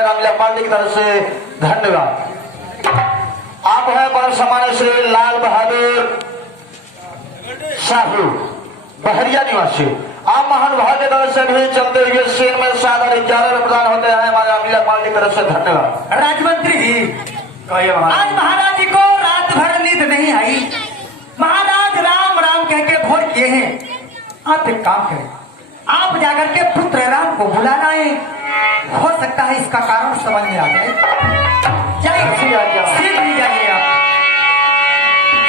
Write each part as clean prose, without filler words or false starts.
Ramlila party की तरफ से धन्यवाद। आप है परम सम्मानित श्री लाल बहादुर साहू बहरिया निवासी। आप महानुभाव की तरफ से भी चलते हुए सीन में 7:11 प्रदान होते हैं हमारे रामलीला पार्टी की तरफ से धन्यवाद। राजमंत्री जी, आज महाराज जी को रात भर नींद नहीं आई। महाराज राम राम कह के भोर किए हैं। आप एक काम करें, आप जाकर के पुत्र राम को बुला लाए। हो सकता है इसका कारण समझ में आ जाए। जाइए, सीख भी जाइए आप।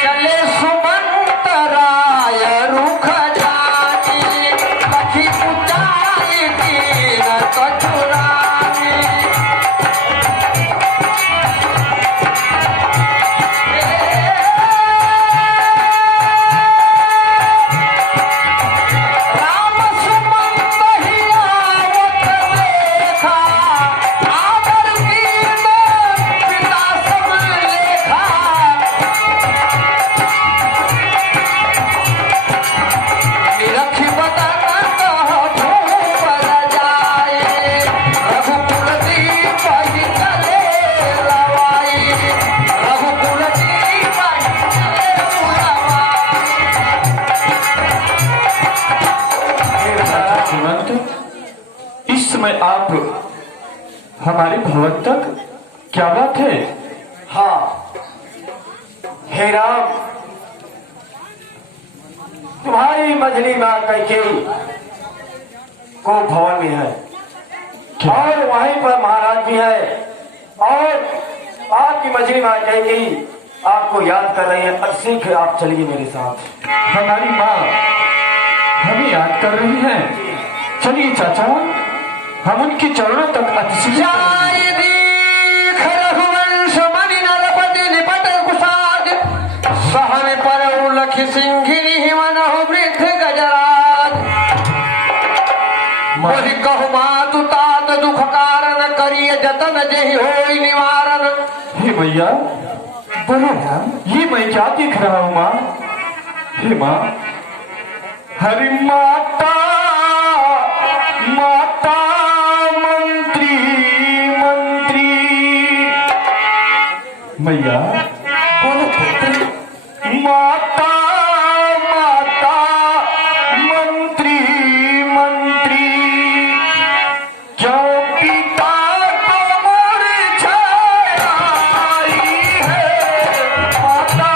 चले सुमंत राय रुख जानी, कखी ऊंचाई कीन कछुरानी। राम सुमंत ही आवत देखा, आदर कीन पिता सब लेखा। निरखी बदन कहो धूप जाए, रघुकुल दीप ही चले लवाई, रघुकुल दीप ही चले लवाई। सुमंत, इस समय आप हमारे भवन तक, क्या बात है? हाँ हे राम, तुम्हारी मझली माँ कैकेयी को भवन में है और वहीं पर महाराज भी है और आपकी मझली माँ कैकेयी आपको याद कर रही है। अब सीख आप चलिए मेरे साथ। हमारी माँ हमें याद कर रही है। चलिए चाचा, हम उनके चरणों तक अतिशीघ्र जाय दीख रघुवंश मणि नरपति निपट कुसाद, सहन पर उलख सिंघिनी मनहु वृद्ध गजराज। मोहि कहु मातु तात दुख कारण, करिय जतन जेहि होई निवारण। हे भैया, बोलो राम, ये मैं क्या देख रहा हूँ माँ? हे माँ, हरि माता माता मंत्री मंत्री। मैया बोलो पुत्र। माता माता मंत्री मंत्री, क्यों पिता को मूर्छाई है माता।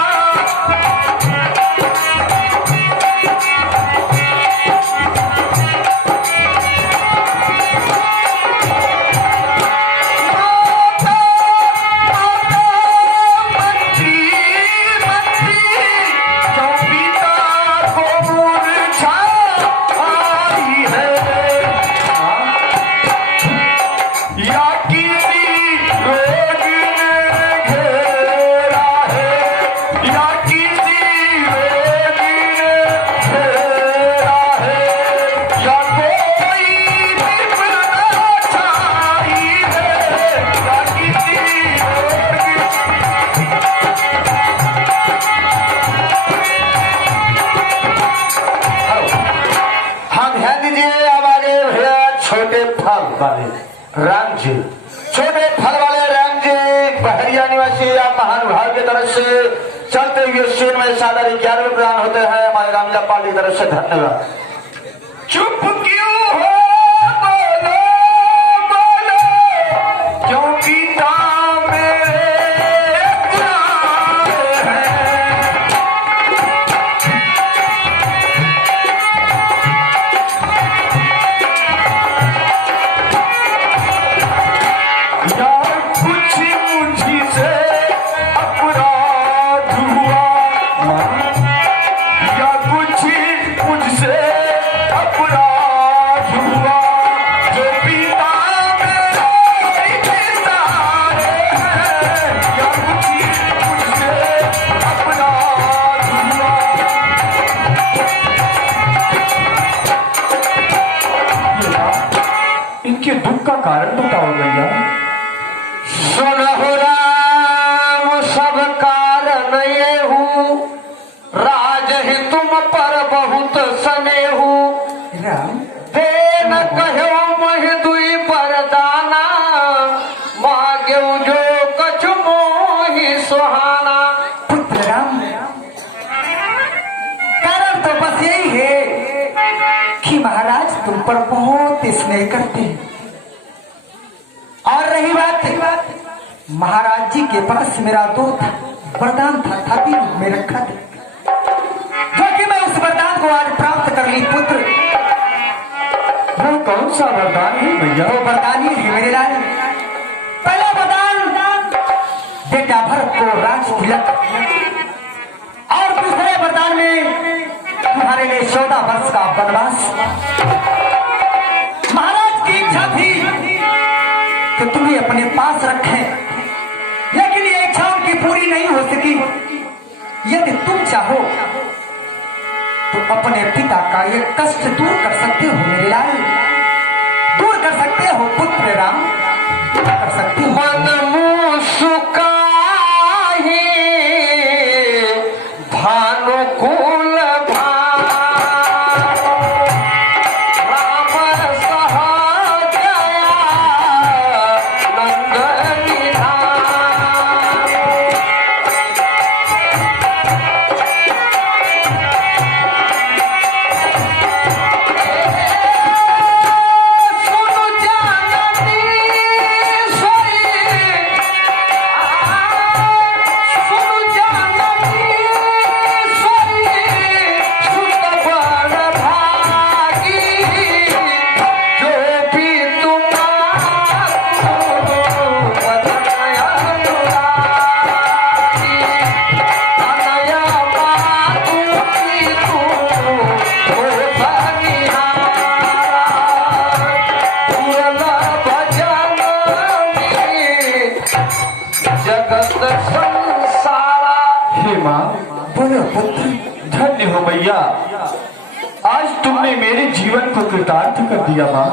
राम जी, छोटे फल वाले राम जी बहरिया निवासी। आप महानुभाव की तरफ से चलते हुए सीन में 11:11 प्रदान होते हैं हमारे रामलीला पार्टी की तरफ से धन्यवाद। चुप क्यों हो, बोलो बोलो, क्यों पिता मेरे पुराने हैं। यार कुछ मुझसे अपराध हुआ माँ, या कुछ मुझसे अपराध सुहाना। पुत्र राम, कारण तो बस यही है कि महाराज तुम पर बहुत स्नेह करते हैं। और रही बात महाराज जी के पास मेरा दो वरदान था, थापी में रखा था, जो कि मैं उस वरदान को आज प्राप्त कर ली। पुत्र, वो कौन सा वरदान है भैया? वो वरदान ही है मेरे लाल। पहला वरदान बेटा भरत को राज तिलक, और दूसरे वरदान में तुम्हारे लिए 14 वर्ष का वनवास। महाराज की इच्छा थी कि तुम्हें अपने पास रखें, लेकिन ये इच्छा उनकी पूरी नहीं हो सकी। यदि तुम चाहो तो अपने पिता का ये कष्ट दूर कर सकते हो मेरे लाल, दूर कर सकते हो पुत्र राम, कर सकते हो। मन मुस्काए भानुकुल भैया, आज तुमने मेरे जीवन को कृतार्थ कर दिया माँ।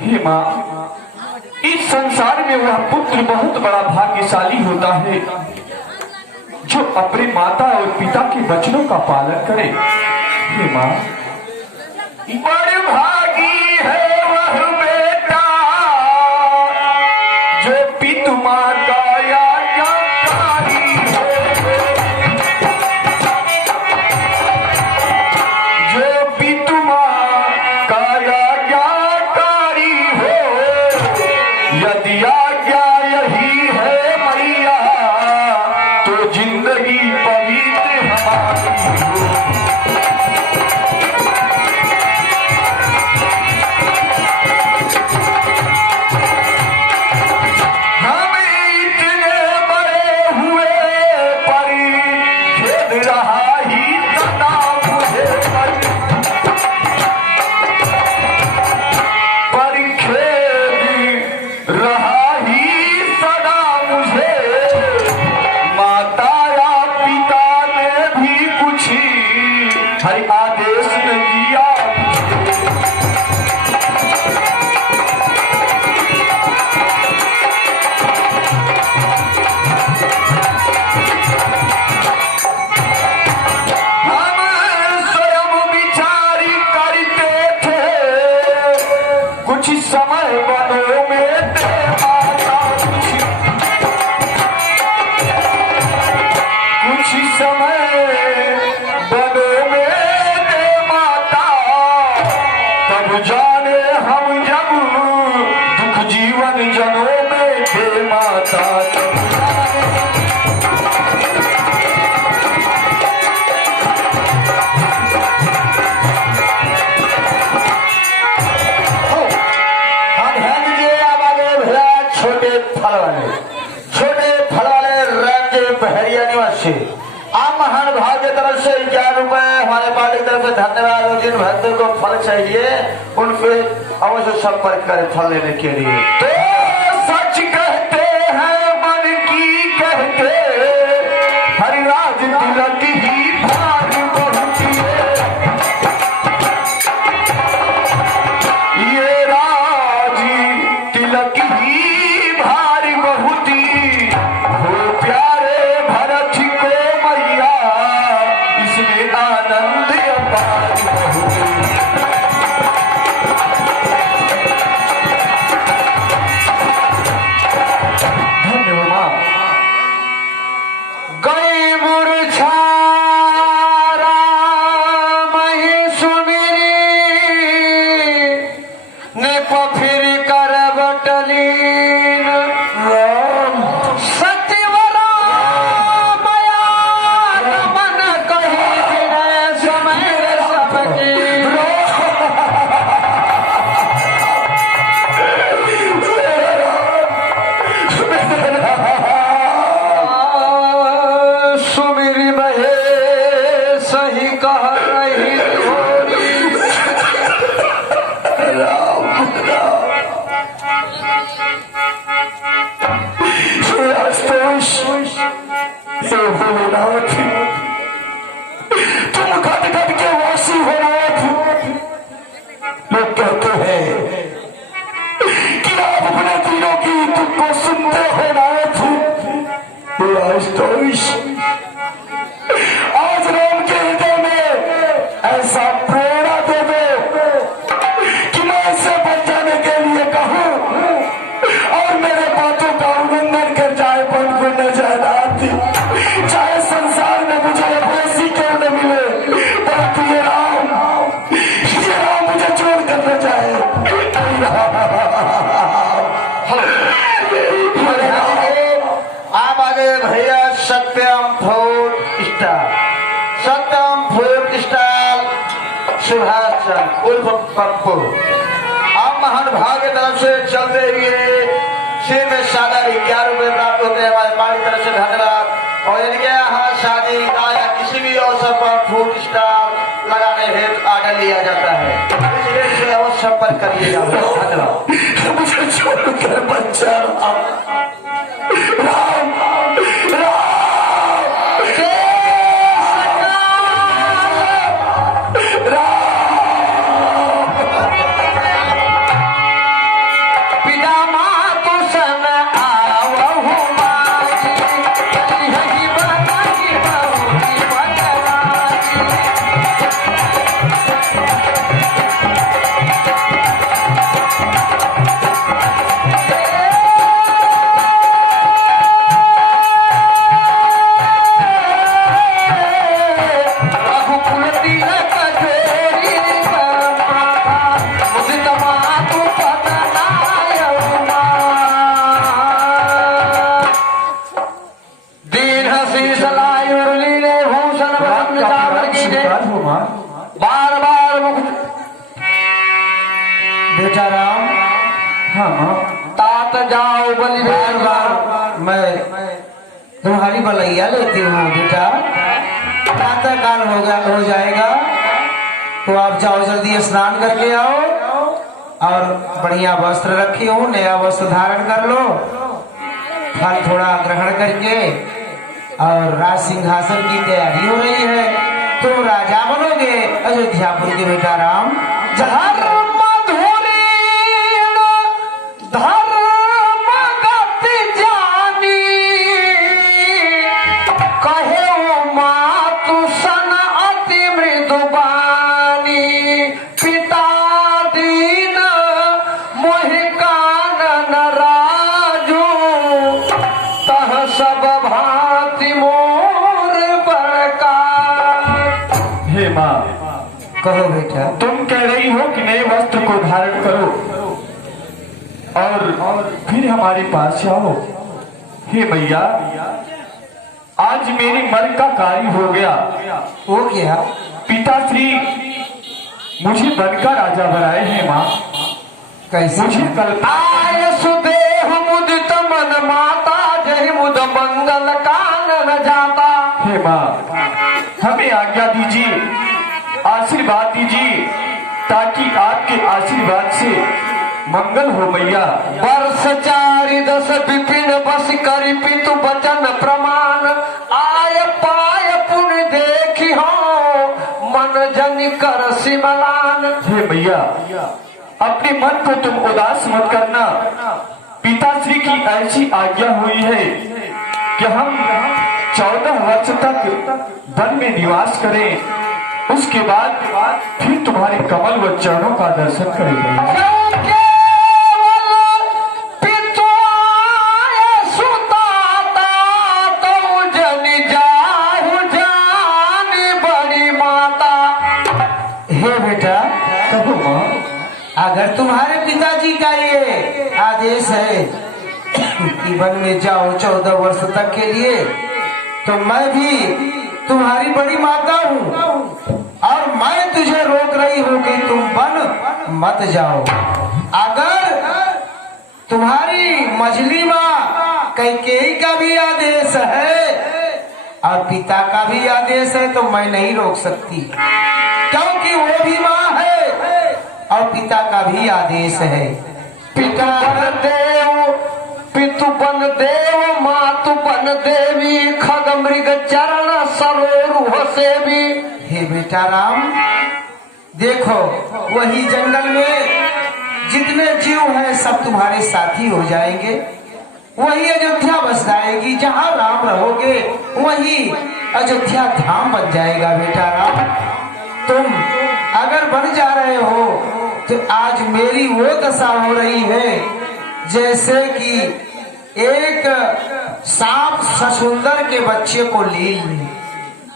हे माँ, इस संसार में वह पुत्र बहुत बड़ा भाग्यशाली होता है जो अपने माता और पिता के वचनों का पालन करे। हे माँ, बड़े भागी है वह बेटा जो पितु माँ का आप महान भाव की तरफ से 11 रुपए हमारे पार्टी की तरफ से धन्यवाद। और जिन भक्तों को फल चाहिए उनसे अवश्य संपर्क करें फल लेने के लिए। तो सच कहते हैं मन की कहते हरिराज तिलक ही भाग बहुत ये राज तिलक ही भारी बहुत हो प्यारे भरत को मैया इसमें आनंद अपार बहुत। चाहे संसार में मुझे ऐसी क्यों न मिले, परंतु ये राम मुझे छोड़ कर न जाए। आप आगे भैया सत्यम फूड स्टाल, सत्यम फूड स्टाल सुभाष चंद्र उर्फ पप्पू। आप महान भाग की तरफ से चलते हुए सिर में सादा 11 रुपए प्राप्त होते हैं हमारे पार्टी तरफ से, धन्यवाद। और इनके यहाँ शादी या किसी भी अवसर पर फूड स्टाल लगाने हेतु आर्डर लिया जाता है, इसलिए इसे अवश्य संपर्क करिएगा। धन्यवाद। मुझे छोड़कर बच्चा राम बार बार बेटा राम। हाँ तात जाओ बलि, बार बार मैं तुम्हारी भलैया लेती हूँ बेटा। प्रातः काल हो जाएगा तो आप जाओ, जल्दी स्नान करके आओ और बढ़िया वस्त्र रखी हूँ, नया वस्त्र धारण कर लो, फल थोड़ा ग्रहण करके, और राज सिंहासन की तैयारी हो रही है, तुम राजा बनोगे अयोध्यापुर के बेटा राम। कहो बेटा। तुम कह रही हो कि नए वस्त्र को धारण करो और फिर हमारे पास आओ। हे भैया, आज मेरी मन का कार्य हो गया। वो क्या? पिताश्री मुझे बनकर राजा बनाए हैं माँ। कैसे? मुझे कल आय सुदेह मुदित मन माता, जय मुद मंगल कानन जाता। हे माँ, हमें आज्ञा दीजिए, आशीर्वाद दीजिए, ताकि आपके आशीर्वाद से मंगल हो मैया। वर्ष 4 विपिन बस करी पितु वचन प्रमाण, आय पाय पुण्य देखी हो मन जन कर सिमलान। हे मैया, अपने मन को तुम उदास मत करना। पिताश्री की ऐसी आज्ञा हुई है कि हम 14 वर्ष तक वन में निवास करें, उसके बाद फिर तुम्हारे कमल व चरणों का दर्शन करेंगे। हे बेटा, कहो माँ। अगर तुम्हारे पिताजी का ये आदेश है कि वन में जाओ 14 वर्ष तक के लिए, तो मैं भी तुम्हारी बड़ी माता हूँ और मैं तुझे रोक रही हूँ कि तुम वन मत जाओ। अगर तुम्हारी मझली माँ कैकेयी का भी आदेश है और पिता का भी आदेश है तो मैं नहीं रोक सकती, क्योंकि वो भी माँ है और पिता का भी आदेश है। पिता देव पितु बन देव, मातु बन देवी, खग मृग चरण सरोरुह सेवी। हे बेटा राम, देखो वही जंगल में जितने जीव हैं सब तुम्हारे साथी हो जाएंगे, वही अयोध्या बस जाएगी, जहाँ राम रहोगे वही अयोध्या धाम बन जाएगा। बेटा राम, तुम अगर बन जा रहे हो तो आज मेरी वो दशा हो रही है जैसे कि एक सांप ससुंदर के बच्चे को लील ले,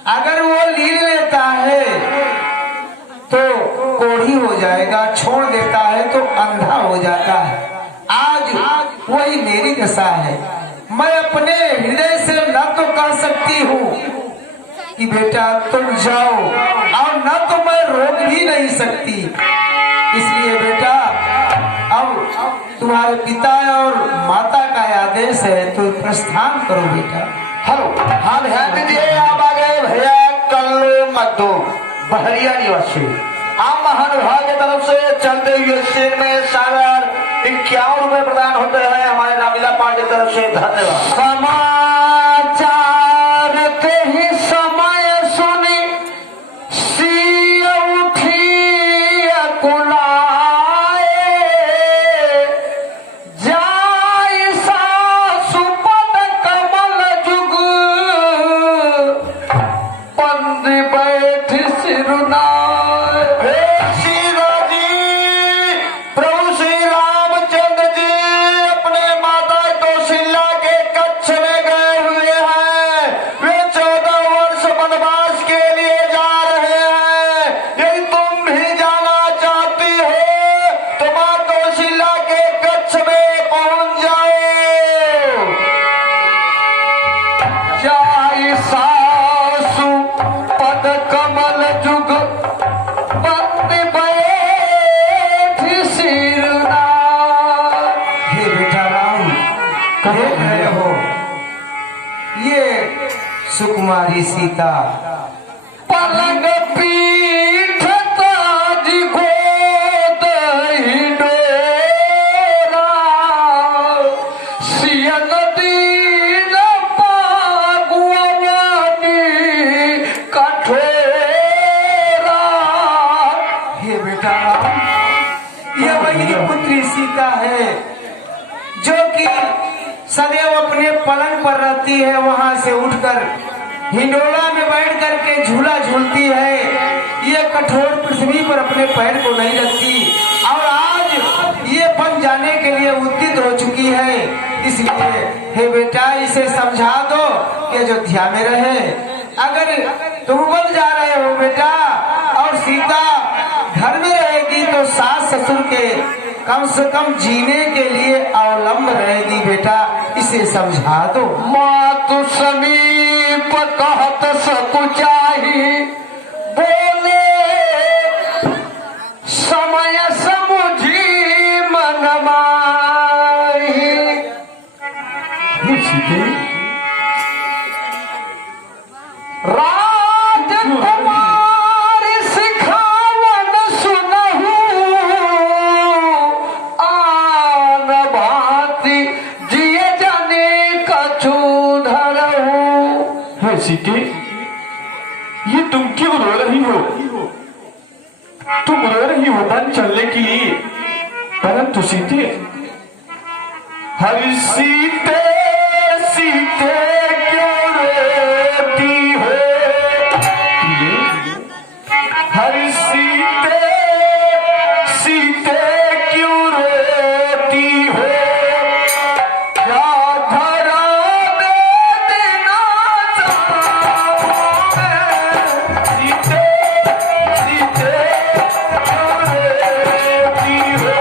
अगर वो लील लेता है तो कोढ़ी हो जाएगा, छोड़ देता है तो अंधा हो जाता है। आज वही मेरी दशा है। मैं अपने हृदय से न तो कह सकती हूँ कि बेटा तुम जाओ, और न तो मैं रोक भी नहीं सकती। इसलिए बेटा अब तुम्हारे पिता और माता का आदेश है तो प्रस्थान करो बेटा। हेलो, हाँ ध्यान दीजिए, आप आ गए भैया कल्लू मद्दू बहरिया निवासी। आप महानुभाव की तरफ से चलते हुए शेर में सागर 51 रुपए प्रदान होते हैं हमारे रामलीला पार्टी की तरफ से। धन्यवाद। समाचार के ही समय सुनी सिय उठी अकुलाए, जाय सासु पद कमल जुग पंद बैठ सिरुनाए। सुकुमारी सीता पलंग पीठ ताज गोद हिंडोरा, सियन दीन पागुआनी कठोरा। हे बेटा ये वही पुत्री सीता है जो कि सदैव अपने पलंग पर रहती है, वहां से उठकर हिंडोला में बैठ करके झूला झूलती है। ये कठोर पृथ्वी पर अपने पैर को नहीं रखती और आज ये बन जाने के लिए उद्यत हो चुकी है। इसलिए हे बेटा इसे समझा दो कि अयोध्या में रहे। अगर तुम बन जा रहे हो बेटा और सीता घर में रहेगी तो सास ससुर के कम से कम जीने के लिए अवलंब रहेगी बेटा, इसे समझा दो। मातु समीप कहत सकुचाही, बोले समय समुझी मन माही। राजकुमार सिखावन सुनहु, आन भांति जिए जाने कछु धरहु। है सीते, ये तुम क्यों रो रही हो? तुम रो रही हो वन चलने के लिए, परंतु सीते, हरि सीते सीते क्यों रोती हो? हरि सीते सीते क्यों रोती हो? क्या धरा दे देना चाहे? सीते सीते क्यों रोती हो?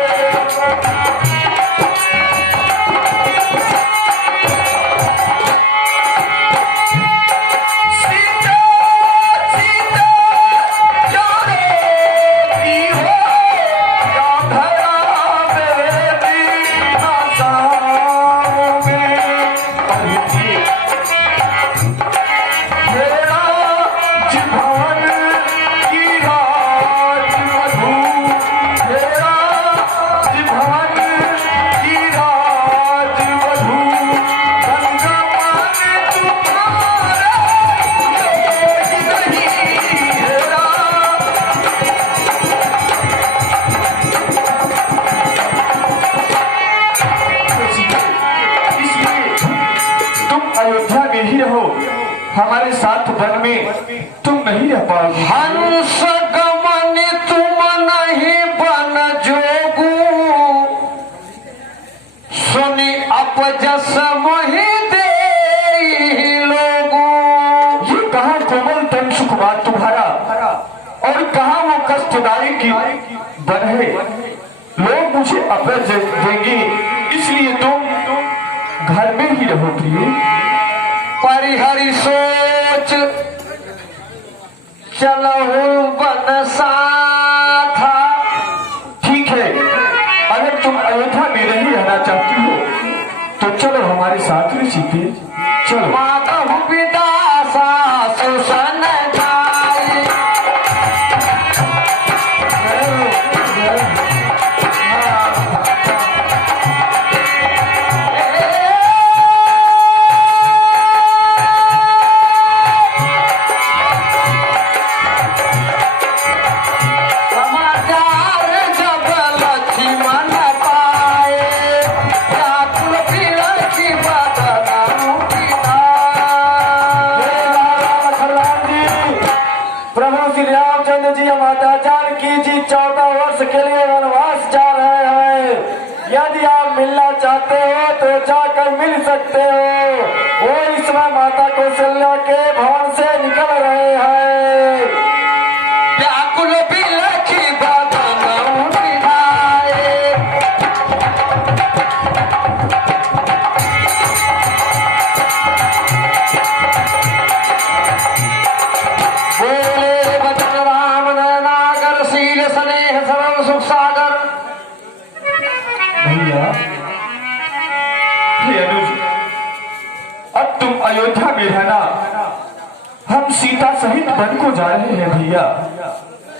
हमारे साथ वन में तुम नहीं रह पाओगे। हंस गमन तुम नहीं बन जोगू, सुनी अपजस मोहि दे आए कि बढ़े, लोग मुझे अपर देंगे, इसलिए तुम घर में ही रहो प्रिय। परिहरि सोच चलो बन साथा। ठीक है, अगर तुम अयोध्या में नहीं रहना चाहती हो तो चलो हमारे साथ में सीते, चलो। माता पिता सासु सनताई, समाचार जब लक्ष्मण पाए, व्याकुल बिलखी बदनाम पिता। प्रभु श्री रामचंद्र जी माता जानकी जी 14 वर्ष के लिए वनवास जा रहे हैं। यदि आप मिलना चाहते हो तो जाकर मिल सकते हो। वो इस समय माता कौशल्या के भवन से निकल रहे हैं। व्याकुल बिलखी बदनाम पिताए। बोले बचन राम नागर शील स्नेह सरल सुख सागर। भैया, हे अनुज, अब तुम अयोध्या में रहना, हम सीता सहित वन को जा रहे हैं भैया।